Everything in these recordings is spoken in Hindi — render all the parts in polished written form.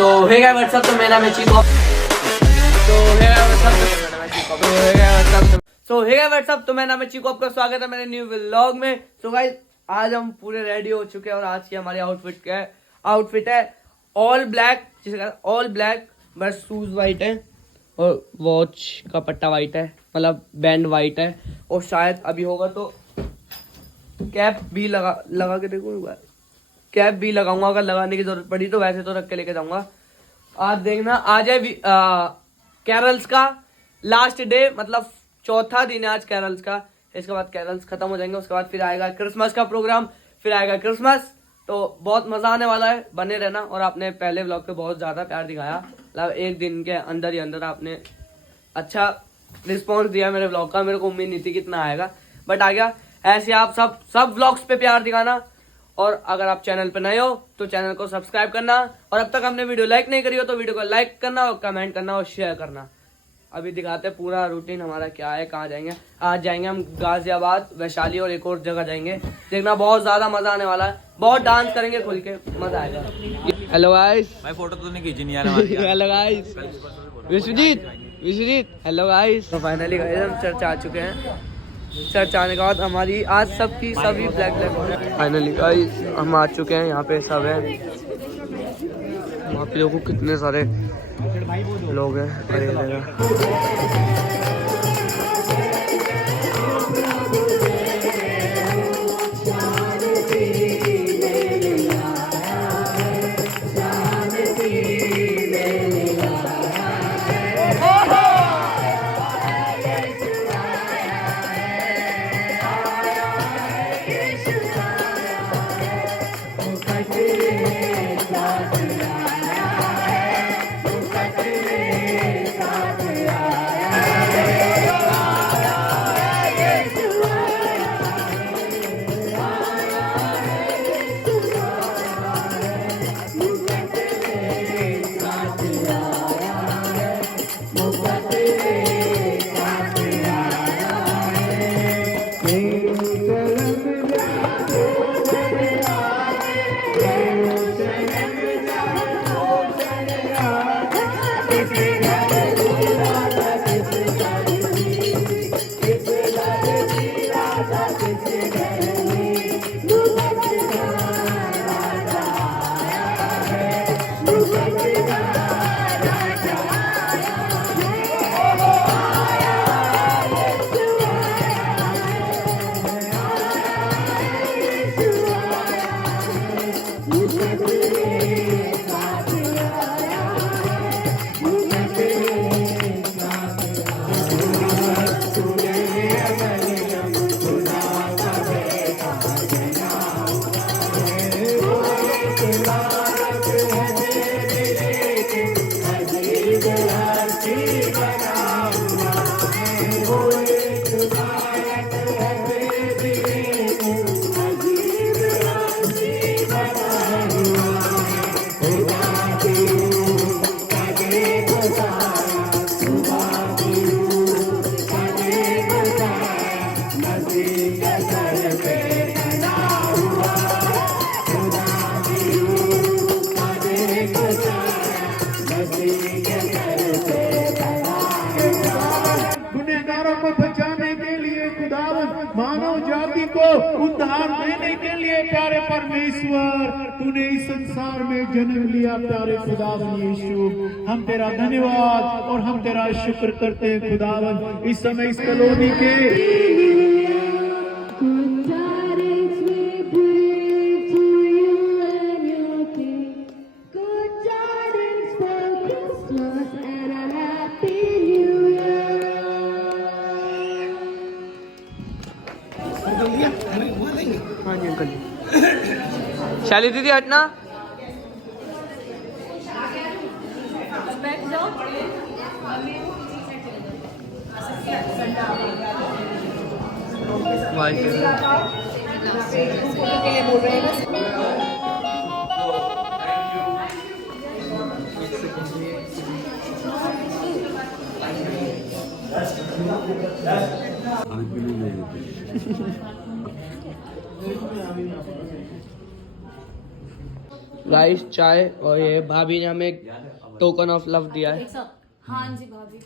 सो हे गाइस व्हाट्सअप, तो मेरा नाम है चीकॉप। तो मेरा नाम है चीकॉप का स्वागत है मेरे न्यू व्लॉग में। सो गाइस आज हम पूरे रेडी हो चुके हैं और आज की हमारी आउटफिट है ऑल ब्लैक, जिसका ऑल ब्लैक, बस शूज वाइट है और वॉच का पट्टा वाइट है, मतलब बैंड वाइट है। और शायद अभी होगा तो कैप भी लगा के देखो, कैप भी लगाऊंगा अगर लगाने की जरूरत पड़ी तो, वैसे तो रख के लेके जाऊंगा। आज देखना, आज है कैरल्स का लास्ट डे, मतलब चौथा दिन है आज कैरल्स का। इसके बाद कैरल्स खत्म हो जाएंगे, उसके बाद फिर आएगा क्रिसमस का प्रोग्राम, फिर आएगा क्रिसमस। तो बहुत मजा आने वाला है, बने रहना। और आपने पहले व्लॉग पे बहुत ज्यादा प्यार दिखाया, मतलब एक दिन के अंदर ही अंदर आपने अच्छा रिस्पॉन्स दिया मेरे व्लॉग का। मेरे को उम्मीद नहीं थी कितना आएगा, बट आ गया। ऐसे आप सब व्लॉग्स पे प्यार दिखाना। और अगर आप चैनल पे नए हो तो चैनल को सब्सक्राइब करना, और अब तक हमने वीडियो लाइक नहीं करी हो तो वीडियो को लाइक करना और कमेंट करना और शेयर करना। अभी दिखाते हैं पूरा रूटीन हमारा क्या है, कहाँ जाएंगे। आज जाएंगे हम गाजियाबाद, वैशाली और एक और जगह जाएंगे। देखना बहुत ज्यादा मजा आने वाला है, बहुत डांस करेंगे खुल के, मजा आएगा। हेलो गाइस, भाई फोटो तो नहीं खींची नहीं यार हमारी। Hello guys, Vishwajeet hello guys. तो फाइनली गाइस हम चर्च आ चुके हैं। चर्च आने के बाद हमारी आज सभी ब्लैक फाइनली गाइस हम आ चुके हैं। यहाँ पे सब है, वहाँ पे देखो कितने सारे लोग हैं। मानव जाति को उद्धार देने के लिए प्यारे परमेश्वर तूने इस संसार में जन्म लिया। प्यारे खुदावन यीशु, हम तेरा धन्यवाद और हम तेरा शुक्र करते हैं खुदावन। इस समय इस कॉलोनी के हाँ जी अंकल। शाली दीदी हटना। राइस, चाय और ये भाभी ने हमें एक टोकन ऑफ लव दिया है। हाँ जी भाभी।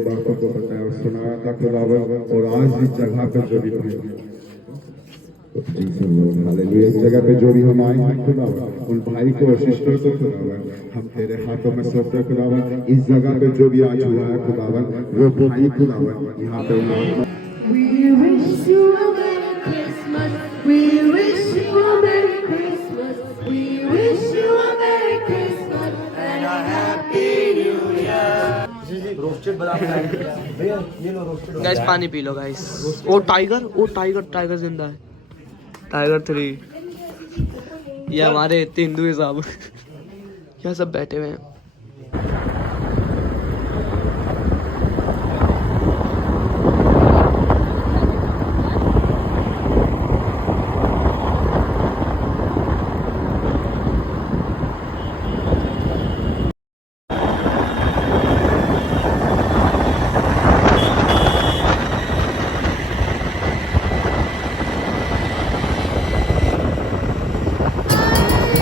बातों को बताया और सुनाया था खुदावन, और आज इस जगह पे जो भी हालेलुया, इस जगह पे जो भी हम आए हैं खुदावन, उन भाई को और सिस्टर को खुदावन हम तेरे हाथों में सौंपते हैं खुदावन। इस जगह पे जो भी आज हुआ है खुदावन, वो भाई खुदावन यहाँ पे We wish you a Merry Christmas. We wish you a Merry Christmas. We wish you a Merry Christmas and a Happy New Year. Guys पानी पी लो गाइस। ओ टाइगर जिंदा है। टाइगर 3। ये हमारे तेंदुए साहब यहाँ सब बैठे हुए हैं।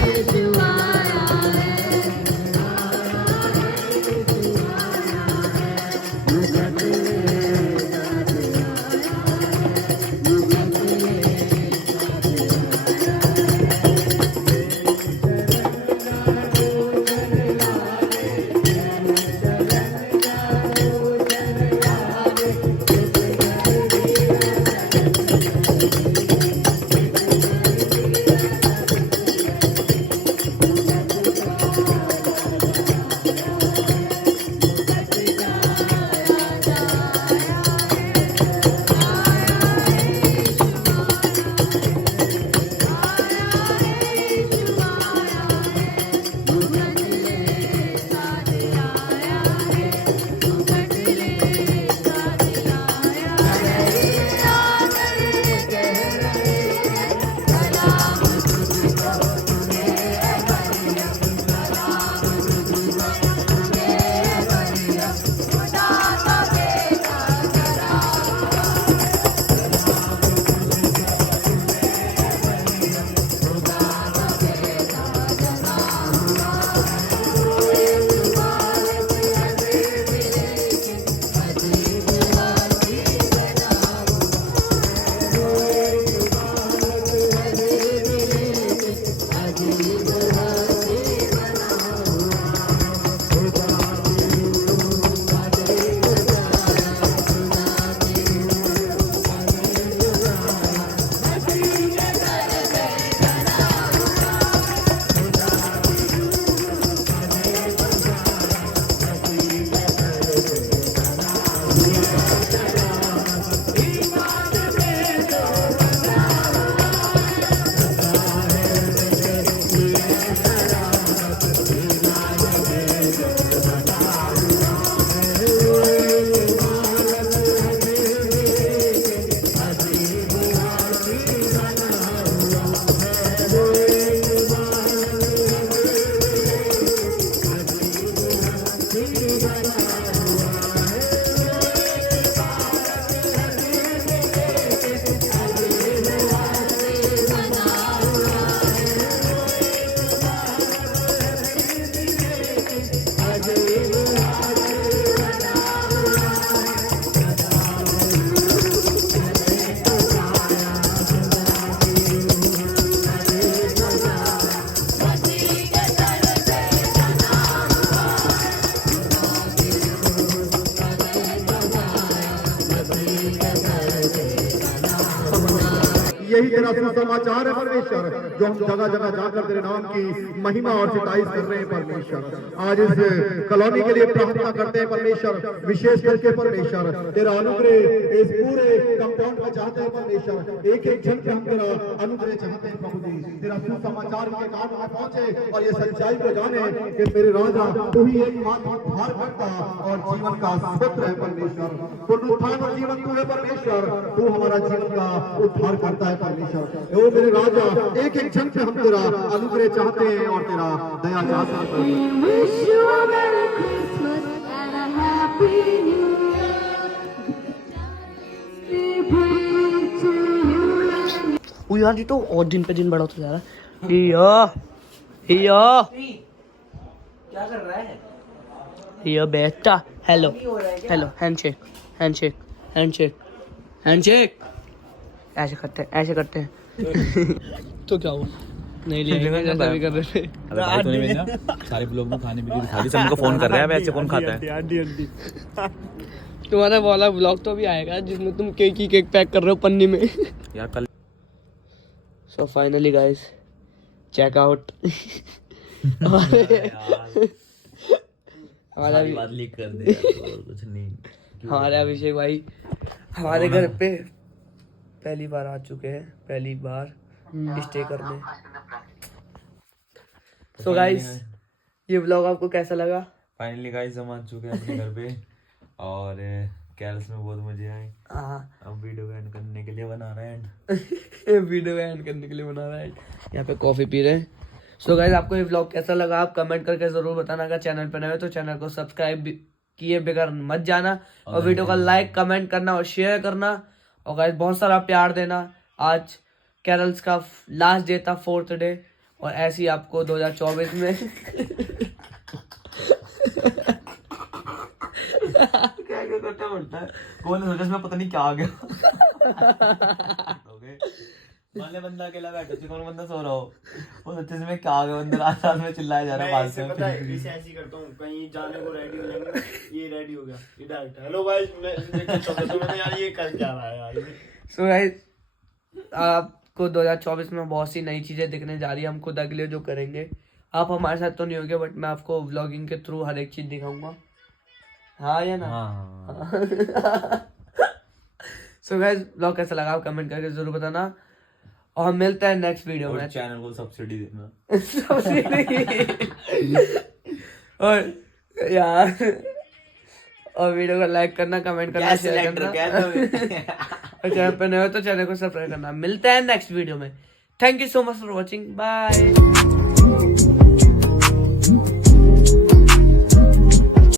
Wish you a यही तेरा सुसमाचार है परमेश्वर, जो हम जगह जगह जाकर तेरे नाम की महिमा और सिताइश कर रहे हैं परमेश्वर। आज इस कॉलोनी के लिए प्रार्थना करते हैं परमेश्वर, विशेष करके परमेश्वर तेरा अनुग्रह इस पूरे कंपाउंड में चाहते हैं परमेश्वर। एक एक जन पे हम तेरा अनुग्रह चाहते हैं प्रभु जी, तेरा सुसमाचार के कान में पहुंचे और ये सच्चाई को जाने कि मेरे राजा तू ही एकमात्र उद्धार करता और जीवन का पुत्र है परमेश्वर। पुनरुत्थान और जीवन तू है परमेश्वर, तू हमारा जीवन का उद्धार करता है परमेश्वर। ओ मेरे राजा, एक एक जन पे हम तेरा अनुग्रह चाहते हैं और तेरा दया चाहते हैं। We wish you a Merry Christmas and a Happy New Year. We pray to you. वो यार ये तो और दिन पे दिन बड़ा होता जा रहा है। हिया क्या कर रहा है हिया बेटा? Hello hello, handshake handshake handshake handshake, ऐसे करते हैं तो क्या हुआ? नहीं लिया जैसा भी कर रहे थे। अबे भाई तूने भी ना सारे ब्लॉग में खाने पीने दिखा दी, सबको फोन कर रहा है भाई ऐसे कौन खाता है? तुम्हारा वाला ब्लॉग तो भी आएगा जिसमें तुम केक ही केक पैक कर रहे हो पन्नी में। यार कल so finally guys check out. हमारा बात लीक कर दे यार, और कुछ नहीं। हमारे अभिषेक भाई हमारे घर पे पहली बार आ चुके हैं, पहली बार स्टे करने। सो गाइस ये व्लॉग आपको कैसा लगा? फाइनली गाइस हम आ चुके हैं अपने घर पे और कैरल्स में बहुत मजे आए। हाँ अब वीडियो एंड करने के लिए बना रहे हैं। वीडियो एंड करने के लिए बना रहा है, यहाँ पे कॉफी पी रहे हैं। सो गाइस आपको ये व्लॉग कैसा लगा आप कमेंट करके जरूर बताना। अगर चैनल पे नए हो तो चैनल को सब्सक्राइब किए बगैर मत जाना और वीडियो को लाइक कमेंट करना और शेयर करना। और गाइस बहुत सारा प्यार देना। आज कैरल्स का लास्ट डे था, 4th डे, और ऐसे ही आपको 2024 में क्या करना पड़ता है, कौन सोचा इसमें पता नहीं क्या आ गया। मान ले बंदा अकेला बैठा है, कौन बंदा सो रहा हो, वो सच्चे में क्या आ गया, बंदा रात में चिल्लाया जा रहा है बाहर से। पता है इसे ऐसे ही करता हूँ, कहीं जाने को रेडी हो जाएंगे, ये रेडी हो गया, ये डायरेक्ट हेलो गाइस मैं तो मैंने यार ये कर क्या रहा है यार। सो गाइस आपको 2024 में बहुत सी नई चीजें दिखने जा रही है। हम खुद अगले जो करेंगे, आप हमारे साथ तो नहीं होंगे बट मैं आपको व्लॉगिंग के थ्रू हर एक चीज दिखाऊंगा। हाँ या ना? हाँ। सो गाइस व्लॉग कैसा लगा आप कमेंट करके जरूर बताना और हम मिलते हैं नेक्स्ट वीडियो में। चैनल को सब्सिडी देना। और यार और वीडियो को लाइक करना, कमेंट करना, शेयर करना और चैनल पे नए हो तो चैनल को सब्सक्राइब करना। मिलते हैं नेक्स्ट वीडियो में। Thank you so much for watching, bye.